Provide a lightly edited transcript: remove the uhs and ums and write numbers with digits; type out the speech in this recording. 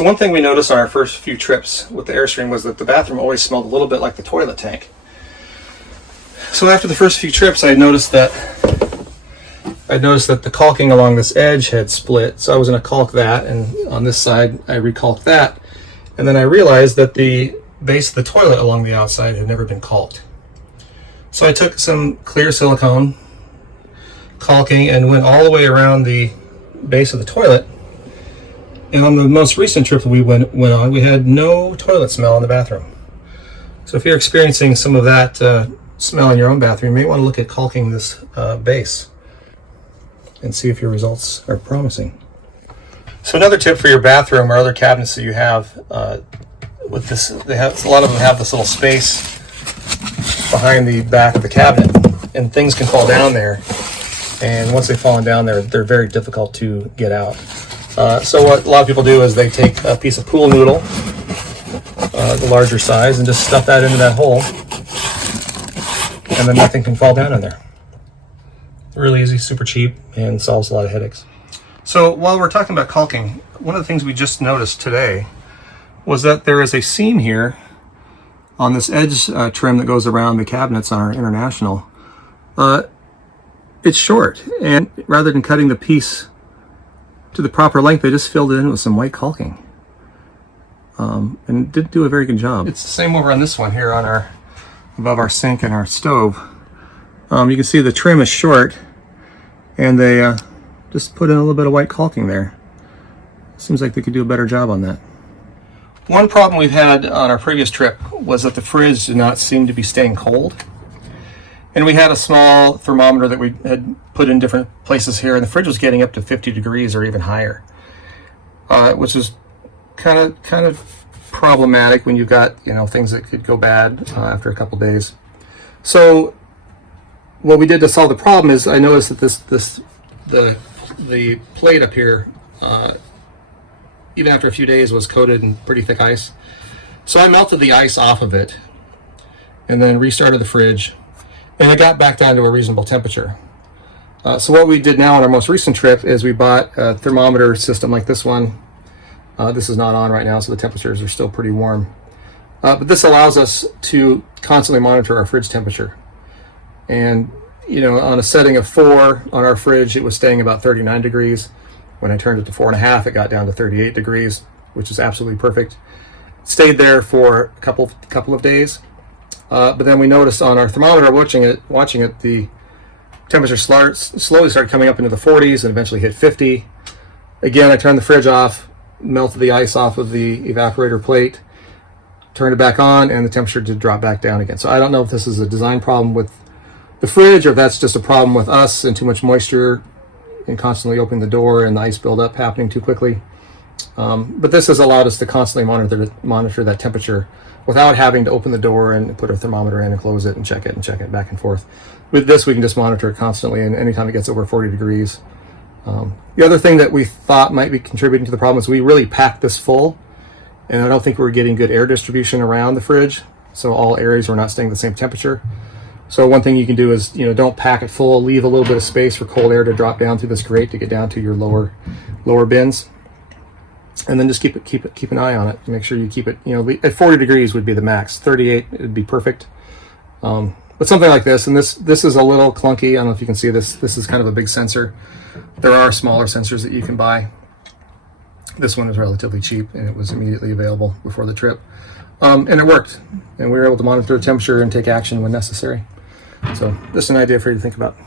So one thing we noticed on our first few trips with the Airstream was that the bathroom always smelled a little bit like the toilet tank. So after the first few trips, I noticed that the caulking along this edge had split. So I was going to caulk that, and on this side I recalked that. And then I realized that the base of the toilet along the outside had never been caulked. So I took some clear silicone caulking and went all the way around the base of the toilet. And on the most recent trip that we went on, we had no toilet smell in the bathroom. So if you're experiencing some of that smell in your own bathroom, you may want to look at caulking this base and see if your results are promising. So another tip for your bathroom or other cabinets that you have, with this, a lot of them have this little space behind the back of the cabinet, and things can fall down there. And once they've fallen down there, they're very difficult to get out. So what a lot of people do is they take a piece of pool noodle, the larger size, and just stuff that into that hole, and then nothing can fall down in there. Really easy, super cheap, and solves a lot of headaches. So while we're talking about caulking, one of the things we just noticed today was that there is a seam here on this edge trim that goes around the cabinets on our International. It's short, and rather than cutting the piece to the proper length, they just filled it in with some white caulking, and it didn't do a very good job. It's the same over on this one here on our above our sink and our stove. You can see the trim is short, and they just put in a little bit of white caulking there. Seems like they could do a better job on that. One problem we've had on our previous trip was that the fridge did not seem to be staying cold. And we had a small thermometer that we had put in different places here, and the fridge was getting up to 50 degrees or even higher, which is kind of problematic when you've got, you know, things that could go bad after a couple days. So what we did to solve the problem is I noticed that the plate up here, even after a few days, was coated in pretty thick ice. So I melted the ice off of it and then restarted the fridge, and it got back down to a reasonable temperature. So what we did now on our most recent trip is we bought a thermometer system like this one. This is not on right now, so the temperatures are still pretty warm. But this allows us to constantly monitor our fridge temperature. And you know, on a setting of 4 on our fridge, it was staying about 39 degrees. When I turned it to 4.5, it got down to 38 degrees, which is absolutely perfect. It stayed there for a couple of days. But then we noticed on our thermometer, watching it, the temperature slowly started coming up into the 40s and eventually hit 50. Again, I turned the fridge off, melted the ice off of the evaporator plate, turned it back on, and the temperature did drop back down again. So I don't know if this is a design problem with the fridge or if that's just a problem with us and too much moisture and constantly opening the door and the ice buildup happening too quickly. But this has allowed us to constantly monitor that temperature without having to open the door and put a thermometer in and close it and check it back and forth. With this, we can just monitor it constantly, and anytime it gets over 40 degrees. The other thing that we thought might be contributing to the problem is we really packed this full, and I don't think we were getting good air distribution around the fridge, so all areas were not staying the same temperature. So one thing you can do is, you know, don't pack it full, leave a little bit of space for cold air to drop down through this grate to get down to your lower bins. And then just keep an eye on it. Make sure you keep it, you know, at 40 degrees would be the max. 38 would be perfect. But something like this, and this is a little clunky. I don't know if you can see this. This is kind of a big sensor. There are smaller sensors that you can buy. This one is relatively cheap, and it was immediately available before the trip. And it worked. And we were able to monitor the temperature and take action when necessary. So just an idea for you to think about.